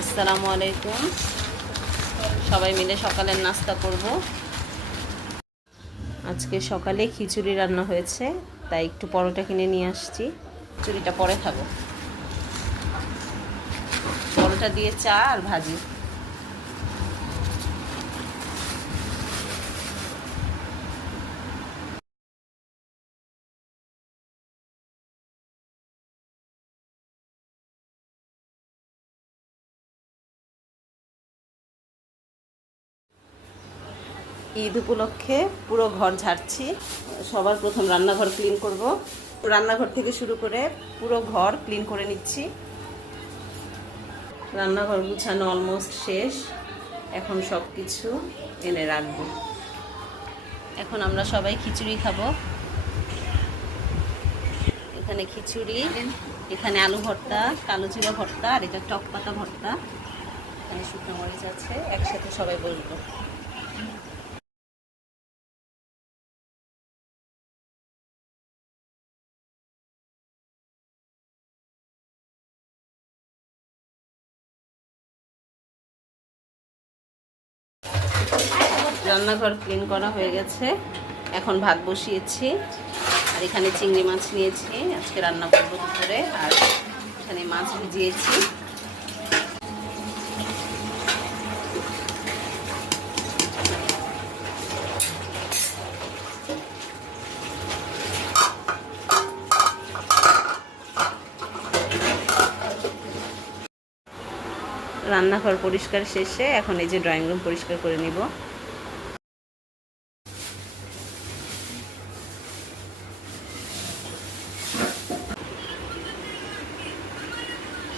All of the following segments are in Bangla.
আসসালামু আলাইকুম। সবাই মিলে সকালের নাস্তা করব। আজকে সকালে খিচুড়ি রান্না হয়েছে, তাই একটু পরোটা কিনে নিয়ে আসছি। খিচুড়িটা পরে খাবো। পরোটা দিয়ে চা আর ভাজি। ঈদ উপলক্ষে পুরো ঘর ঝাড়ছি। সবার প্রথম রান্নাঘর ক্লিন করব। রান্নাঘর থেকে শুরু করে পুরো ঘর ক্লিন করে নিচ্ছি। রান্নাঘর গুছানো অলমোস্ট শেষ। এখন সব কিছু এনে রাখবো। এখন আমরা সবাই খিচুড়ি খাবো। এখানে খিচুড়ি, এখানে আলু ভর্তা, কালো জিরা ভর্তা, আর এটা টক পাতা ভর্তা। এখানে শুকনো মরিচ আছে। একসাথে সবাই বসবো। রান্নাঘর ক্লিন করা হয়ে গেছে। এখন ভাত বসিয়েছি, আর এখানে চিংড়ি মাছ নিয়েছি। আজকে রান্না করবো দুপুরে। আর এখানে মাছ ভিজিয়েছি। রান্নাঘর পরিষ্কার শেষে এখন এই যে ড্রয়িং রুম পরিষ্কার করে নিব।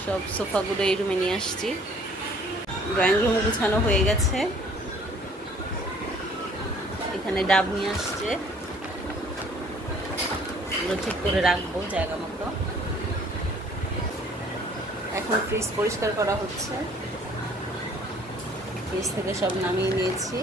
সব সোফাগুলো এই রুমে নিয়ে আসছি। ড্রয়িং রুম গুছানো হয়ে গেছে। এখানে ডাব নিয়ে আসছে, এগুলো ঠিক করে রাখবো জায়গা মতো। এখন ফ্রিজ পরিষ্কার করা হচ্ছে। ফ্রিজ থেকে সব নামিয়ে নিয়েছি।